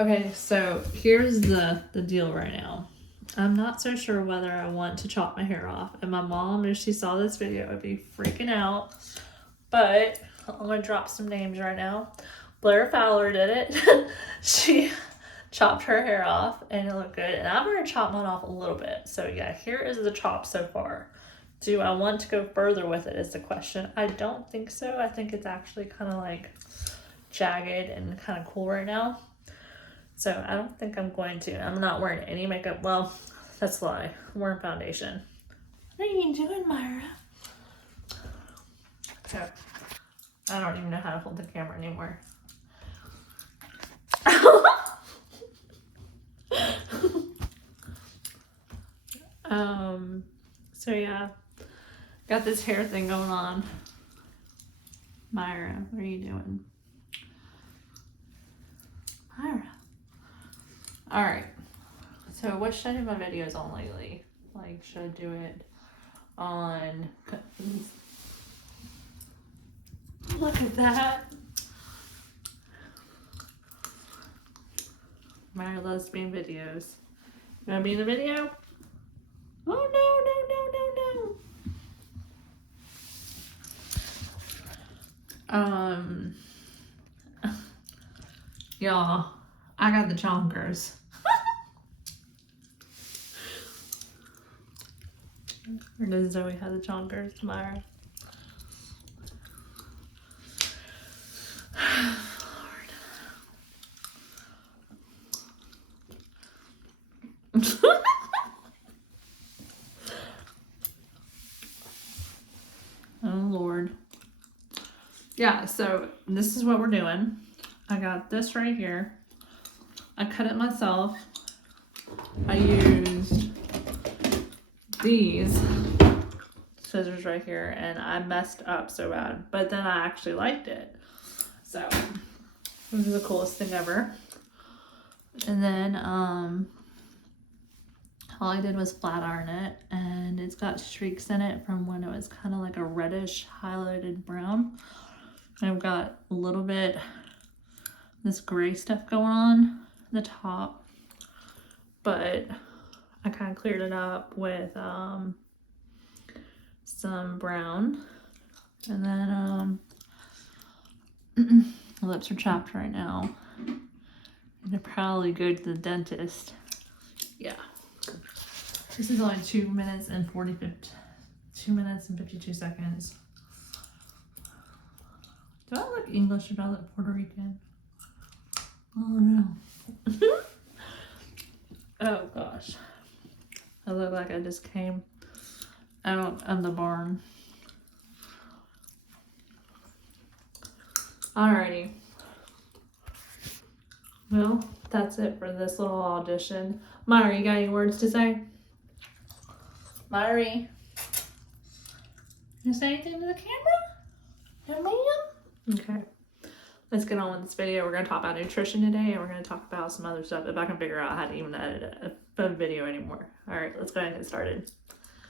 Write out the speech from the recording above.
Okay, so here's the deal right now. I'm not so sure whether I want to chop my hair off. And my mom, if she saw this video, would be freaking out. But I'm going to drop some names right now. Blair Fowler did it. She chopped her hair off and it looked good. And I'm going to chop mine off a little bit. So yeah, here is the chop so far. Do I want to go further with it is the question. I don't think so. I think it's actually kind of like jagged and kind of cool right now. So I don't think I'm going to. I'm not wearing any makeup. Well, that's a lie. I'm wearing foundation. What are you doing, Moira? So I don't even know how to hold the camera anymore. So yeah, got this hair thing going on. Moira, what are you doing? Moira. All right. So what should I do my videos on lately? Like, should I do it on? Look at that. My lesbian videos. You want to be in the video? Oh no, y'all, I got the chonkers. Or does Zoe have the chonkers tomorrow? Oh Lord. Yeah, so this is what we're doing. I got this right here. I cut it myself. I used these scissors right here and I messed up so bad, but then I actually liked it. So this is the coolest thing ever. And then all I did was flat iron it, and it's got streaks in it from when it was kind of like a reddish highlighted brown. And I've got a little bit this gray stuff going on the top, but I kind of cleared it up with some brown. And then my lips are chapped right now. I'm gonna probably go to the dentist. Yeah. This is only 2 minutes and 2 minutes and 52 seconds. Do I look English or do I look Puerto Rican? Oh no. Oh gosh. I look like I just came out of the barn. Alrighty. Well, that's it for this little audition. Moira, you got any words to say? Moira, you say anything to the camera? No, ma'am? Okay. Let's get on with this video. We're going to talk about nutrition today, and we're going to talk about some other stuff if I can figure out how to even edit a video anymore. All right, let's go ahead and get started.